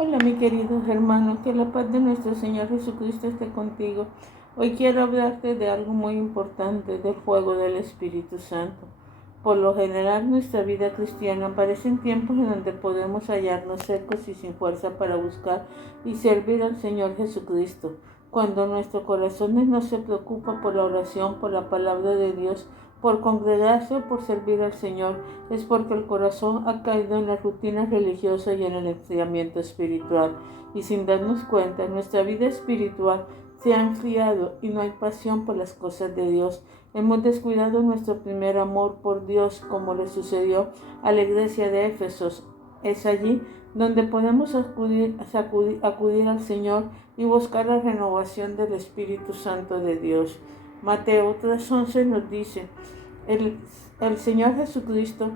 Hola mi querido hermano, que la paz de nuestro Señor Jesucristo esté contigo. Hoy quiero hablarte de algo muy importante, del fuego del Espíritu Santo. Por lo general, nuestra vida cristiana aparece en tiempos en donde podemos hallarnos secos y sin fuerza para buscar y servir al Señor Jesucristo. Cuando nuestro corazón no se preocupa por la oración, por la palabra de Dios, por congregarse o por servir al Señor, es porque el corazón ha caído en la rutina religiosa y en el enfriamiento espiritual. Y sin darnos cuenta, nuestra vida espiritual se ha enfriado y no hay pasión por las cosas de Dios. Hemos descuidado nuestro primer amor por Dios, como le sucedió a la iglesia de Éfesos. Es allí donde podemos acudir al Señor y buscar la renovación del Espíritu Santo de Dios. Mateo 3:11 nos dice: el Señor Jesucristo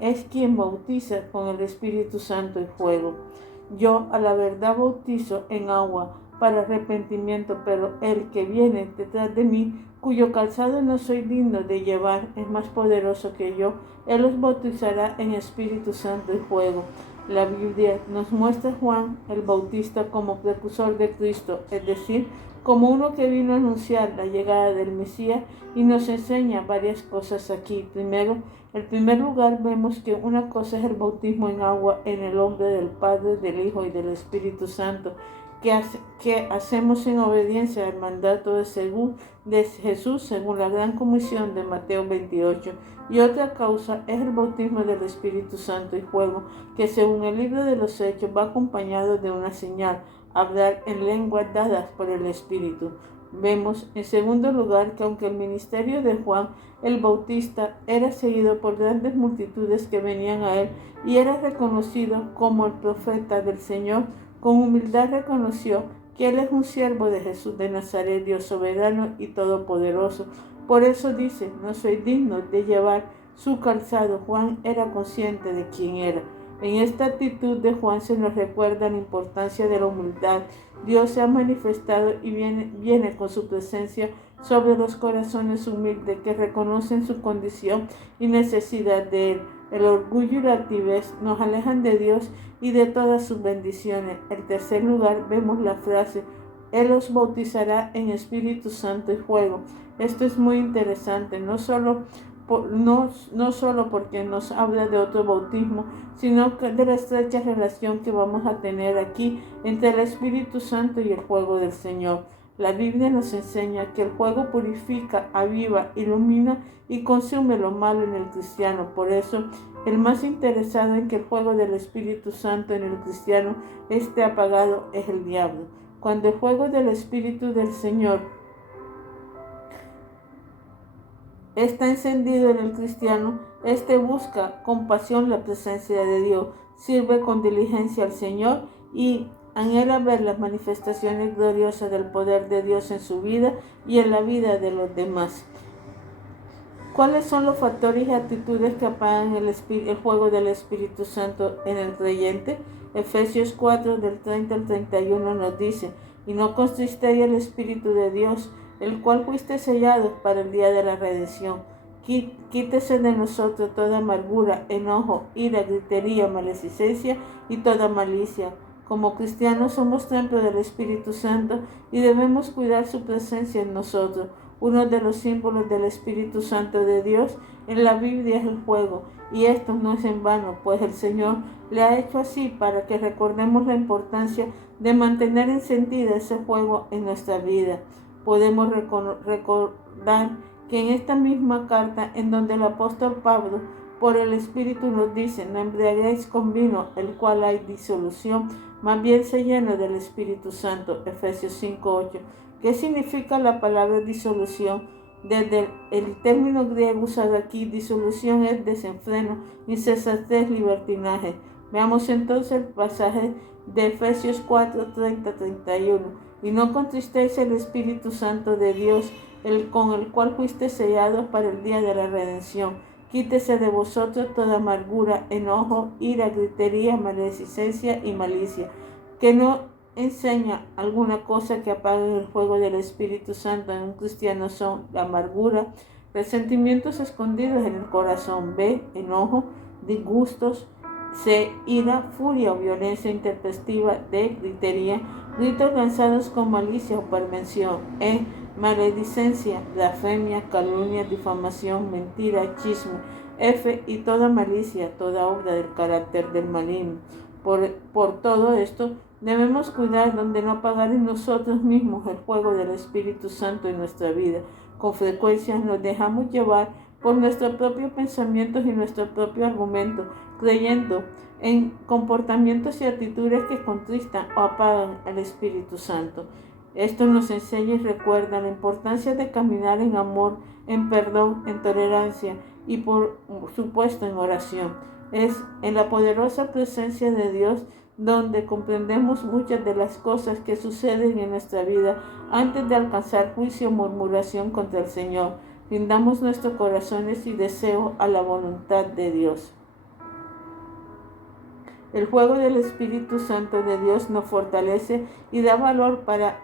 es quien bautiza con el Espíritu Santo y fuego. Yo a la verdad bautizo en agua para arrepentimiento, pero el que viene detrás de mí, cuyo calzado no soy digno de llevar, es más poderoso que yo. Él los bautizará en Espíritu Santo y fuego. La Biblia nos muestra a Juan el Bautista como precursor de Cristo, es decir, como uno que vino a anunciar la llegada del Mesías, y nos enseña varias cosas aquí. Primero, en primer lugar, vemos que una cosa es el bautismo en agua en el nombre del Padre, del Hijo y del Espíritu Santo, que hacemos en obediencia al mandato de Jesús según la gran comisión de Mateo 28. Y otra causa es el bautismo del Espíritu Santo y fuego, que según el libro de los Hechos va acompañado de una señal: hablar en lenguas dadas por el Espíritu. Vemos en segundo lugar que aunque el ministerio de Juan el Bautista era seguido por grandes multitudes que venían a él y era reconocido como el profeta del Señor, con humildad reconoció que él es un siervo de Jesús de Nazaret, Dios soberano y todopoderoso. Por eso dice: no soy digno de llevar su calzado. Juan era consciente de quién era. En esta actitud de Juan se nos recuerda la importancia de la humildad. Dios se ha manifestado y viene con su presencia sobre los corazones humildes que reconocen su condición y necesidad de Él. El orgullo y la altivez nos alejan de Dios y de todas sus bendiciones. En tercer lugar, vemos la frase: Él los bautizará en Espíritu Santo y fuego. Esto es muy interesante, no solo porque nos habla de otro bautismo, sino de la estrecha relación que vamos a tener aquí entre el Espíritu Santo y el fuego del Señor. La Biblia nos enseña que el fuego purifica, aviva, ilumina y consume lo malo en el cristiano. Por eso, el más interesado en que el fuego del Espíritu Santo en el cristiano esté apagado es el diablo. Cuando el fuego del Espíritu del Señor está encendido en el cristiano, éste busca con pasión la presencia de Dios, sirve con diligencia al Señor y anhela ver las manifestaciones gloriosas del poder de Dios en su vida y en la vida de los demás. ¿Cuáles son los factores y actitudes que apagan el fuego del Espíritu Santo en el creyente? Efesios 4, del 30 al 31 nos dice: y no contristéis el Espíritu de Dios, el cual fuiste sellados para el día de la redención. Quítese de nosotros toda amargura, enojo, ira, gritería, maledicencia y toda malicia. Como cristianos somos templo del Espíritu Santo y debemos cuidar su presencia en nosotros. Uno de los símbolos del Espíritu Santo de Dios en la Biblia es el fuego, y esto no es en vano, pues el Señor le ha hecho así para que recordemos la importancia de mantener encendida ese fuego en nuestra vida. Podemos recordar que en esta misma carta, en donde el apóstol Pablo por el Espíritu nos dice: no embriaguéis con vino, el cual hay disolución, más bien se llena del Espíritu Santo. Efesios 5:8. ¿Qué significa la palabra disolución? Desde el término griego usado aquí, disolución es desenfreno, insensatez, libertinaje. Veamos entonces el pasaje de Efesios 4, 30, 31. Y no contristéis el Espíritu Santo de Dios, con el cual fuiste sellados para el día de la redención. Quítese de vosotros toda amargura, enojo, ira, gritería, maledicencia y malicia, que no enseña alguna cosa que apague el fuego del Espíritu Santo en un cristiano. Son la amargura, resentimientos escondidos en el corazón, enojo, disgustos, ira, furia o violencia intempestiva, D, gritería, gritos lanzados con malicia o pervención, maledicencia, blasfemia, calumnia, difamación, mentira, chisme, F, y toda malicia, toda obra del carácter del maligno. Por todo esto, debemos cuidar donde no apagar en nosotros mismos el fuego del Espíritu Santo en nuestra vida. Con frecuencia nos dejamos llevar por nuestros propios pensamientos y nuestro propio argumento, creyendo en comportamientos y actitudes que contristan o apagan al Espíritu Santo. Esto nos enseña y recuerda la importancia de caminar en amor, en perdón, en tolerancia y por supuesto en oración. Es en la poderosa presencia de Dios donde comprendemos muchas de las cosas que suceden en nuestra vida antes de alcanzar juicio o murmuración contra el Señor. Rindamos nuestros corazones y deseos a la voluntad de Dios. El fuego del Espíritu Santo de Dios nos fortalece y da valor para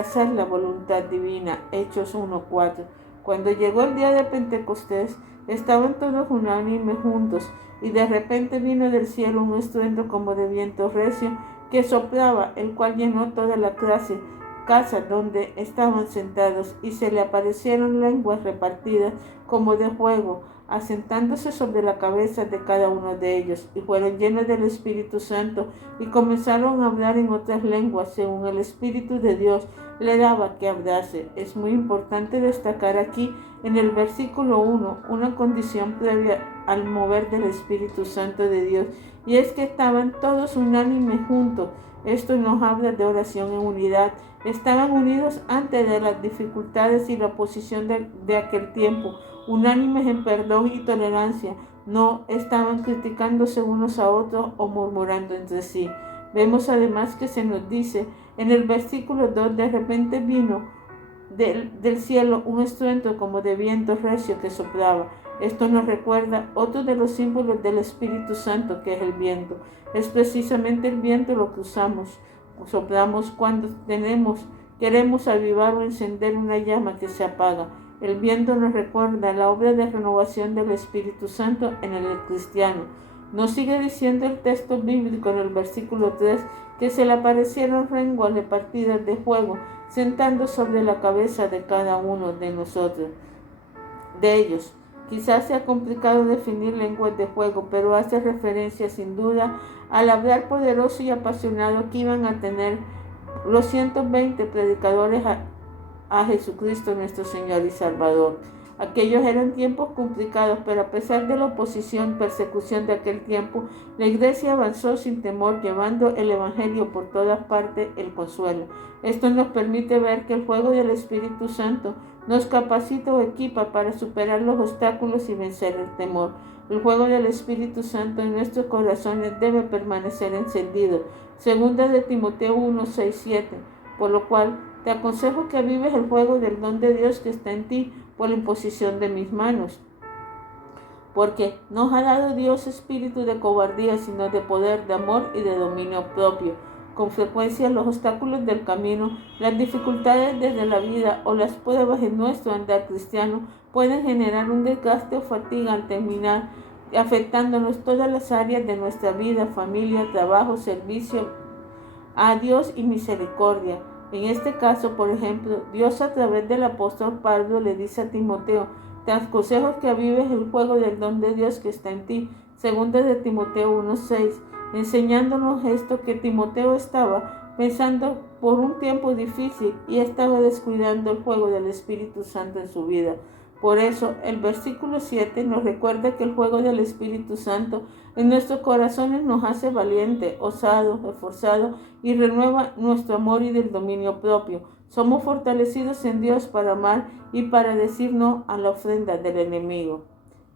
hacer la voluntad divina. Hechos 1:4. Cuando llegó el día de Pentecostés, estaban todos unánimes juntos, y de repente vino del cielo un estruendo como de viento recio que soplaba, el cual llenó toda la casa donde estaban sentados, y se le aparecieron lenguas repartidas como de fuego, asentándose sobre la cabeza de cada uno de ellos, y fueron llenos del Espíritu Santo, y comenzaron a hablar en otras lenguas, según el Espíritu de Dios le daba que hablase. Es muy importante destacar aquí en el versículo 1 una condición previa al mover del Espíritu Santo de Dios, y es que estaban todos unánimes juntos. Esto nos habla de oración en unidad. Estaban unidos antes de las dificultades y la oposición de aquel tiempo, unánimes en perdón y tolerancia. No estaban criticándose unos a otros o murmurando entre sí. Vemos además que se nos dice en el versículo 2, de repente vino del cielo un estruendo como de viento recio que soplaba. Esto nos recuerda otro de los símbolos del Espíritu Santo, que es el viento. Es precisamente el viento lo que soplamos cuando queremos avivar o encender una llama que se apaga. El viento nos recuerda la obra de renovación del Espíritu Santo en el cristiano. Nos sigue diciendo el texto bíblico en el versículo 3 que se le aparecieron lenguas repartidas de fuego, sentando sobre la cabeza de cada uno de nosotros, de ellos. Quizás sea complicado definir lenguas de fuego, pero hace referencia sin duda al hablar poderoso y apasionado que iban a tener los 120 predicadores a Jesucristo nuestro Señor y Salvador. Aquellos eran tiempos complicados, pero a pesar de la oposición y persecución de aquel tiempo, la iglesia avanzó sin temor, llevando el Evangelio por todas partes, el consuelo. Esto nos permite ver que el fuego del Espíritu Santo nos capacita o equipa para superar los obstáculos y vencer el temor. El fuego del Espíritu Santo en nuestros corazones debe permanecer encendido. Segunda de Timoteo 1:6-7. Por lo cual, te aconsejo que avives el fuego del don de Dios que está en ti por la imposición de mis manos. Porque no os ha dado Dios espíritu de cobardía, sino de poder, de amor y de dominio propio. Con frecuencia los obstáculos del camino, las dificultades desde la vida o las pruebas en nuestro andar cristiano pueden generar un desgaste o fatiga al terminar, afectándonos todas las áreas de nuestra vida, familia, trabajo, servicio a Dios y misericordia. En este caso, por ejemplo, Dios a través del apóstol Pablo le dice a Timoteo: te aconsejo que avives el fuego del don de Dios que está en ti. Segunda de Timoteo 1:6, enseñándonos esto, que Timoteo estaba pensando por un tiempo difícil y estaba descuidando el fuego del Espíritu Santo en su vida. Por eso, el versículo 7 nos recuerda que el fuego del Espíritu Santo en nuestros corazones nos hace valientes, osados, esforzados y renueva nuestro amor y del dominio propio. Somos fortalecidos en Dios para amar y para decir no a la ofrenda del enemigo.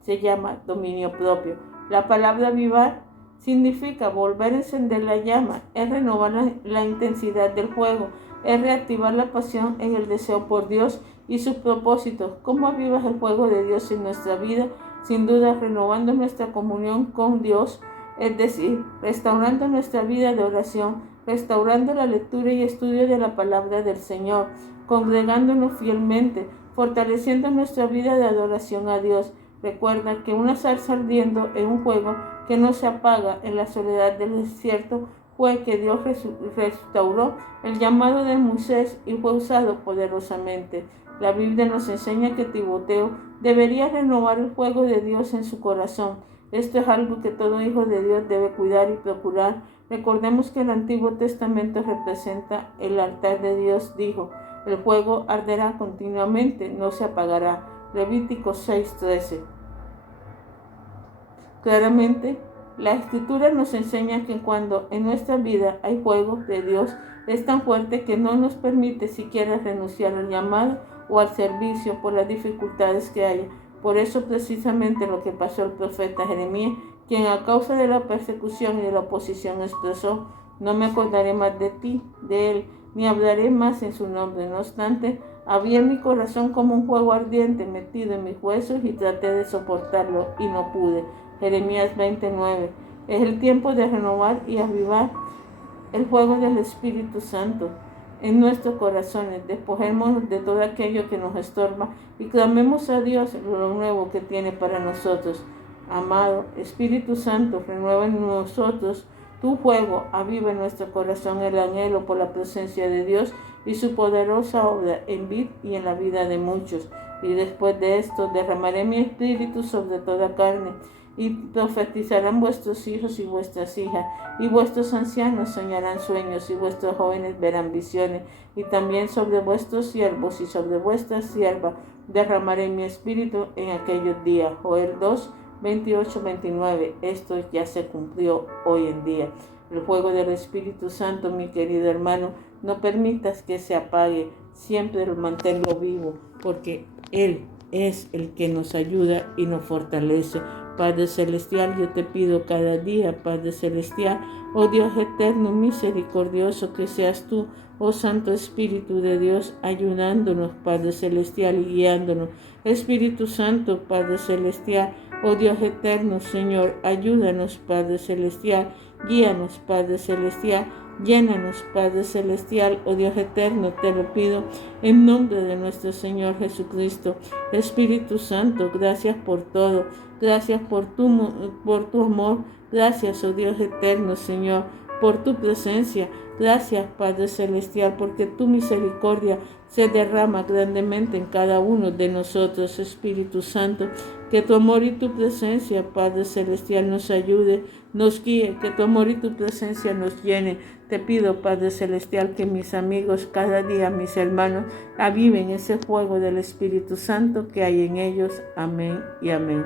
Se llama dominio propio. La palabra avivar significa volver a encender la llama, es renovar la intensidad del fuego, es reactivar la pasión en el deseo por Dios y sus propósitos. ¿Cómo avivas el fuego de Dios en nuestra vida? Sin duda, renovando nuestra comunión con Dios, es decir, restaurando nuestra vida de oración, restaurando la lectura y estudio de la palabra del Señor, congregándonos fielmente, fortaleciendo nuestra vida de adoración a Dios. Recuerda que una zarza ardiendo en un fuego que no se apaga en la soledad del desierto, fue que Dios restauró el llamado de Moisés y fue usado poderosamente. La Biblia nos enseña que Timoteo debería renovar el fuego de Dios en su corazón. Esto es algo que todo hijo de Dios debe cuidar y procurar. Recordemos que el Antiguo Testamento representa el altar de Dios. Dijo: el fuego arderá continuamente, no se apagará. Levítico 6:13. Claramente, la Escritura nos enseña que cuando en nuestra vida hay fuego de Dios, es tan fuerte que no nos permite siquiera renunciar al llamado o al servicio por las dificultades que haya. Por eso precisamente lo que pasó al profeta Jeremías, quien a causa de la persecución y de la oposición expresó: no me acordaré más de ti, de él, ni hablaré más en su nombre. No obstante, había en mi corazón como un fuego ardiente metido en mis huesos y traté de soportarlo y no pude. Jeremías 29. Es el tiempo de renovar y avivar el fuego del Espíritu Santo en nuestros corazones. Despojémonos de todo aquello que nos estorba y clamemos a Dios lo nuevo que tiene para nosotros. Amado Espíritu Santo, renueva en nosotros tu fuego, aviva en nuestro corazón el anhelo por la presencia de Dios y su poderosa obra en vida y en la vida de muchos. Y después de esto derramaré mi espíritu sobre toda carne, y profetizarán vuestros hijos y vuestras hijas, y vuestros ancianos soñarán sueños, y vuestros jóvenes verán visiones, y también sobre vuestros siervos y sobre vuestras siervas derramaré mi espíritu en aquellos días. Joel 2, 28, 29. Esto ya se cumplió hoy en día. El fuego del Espíritu Santo, mi querido hermano, no permitas que se apague, siempre manténlo vivo, porque Él es el que nos ayuda y nos fortalece. Padre Celestial, yo te pido cada día, Padre Celestial, oh Dios eterno, misericordioso, que seas tú, oh Santo Espíritu de Dios, ayudándonos, Padre Celestial, y guiándonos. Espíritu Santo, Padre Celestial, oh Dios eterno, Señor, ayúdanos, Padre Celestial, guíanos, Padre Celestial, llénanos, Padre Celestial, oh Dios eterno, te lo pido en nombre de nuestro Señor Jesucristo. Espíritu Santo, gracias por todo. Gracias por tu amor. Gracias, oh Dios eterno, Señor, por tu presencia. Gracias, Padre Celestial, porque tu misericordia se derrama grandemente en cada uno de nosotros, Espíritu Santo. Que tu amor y tu presencia, Padre Celestial, nos ayude, nos guíe, que tu amor y tu presencia nos llene. Te pido, Padre Celestial, que mis amigos cada día, mis hermanos, aviven ese fuego del Espíritu Santo que hay en ellos. Amén y amén.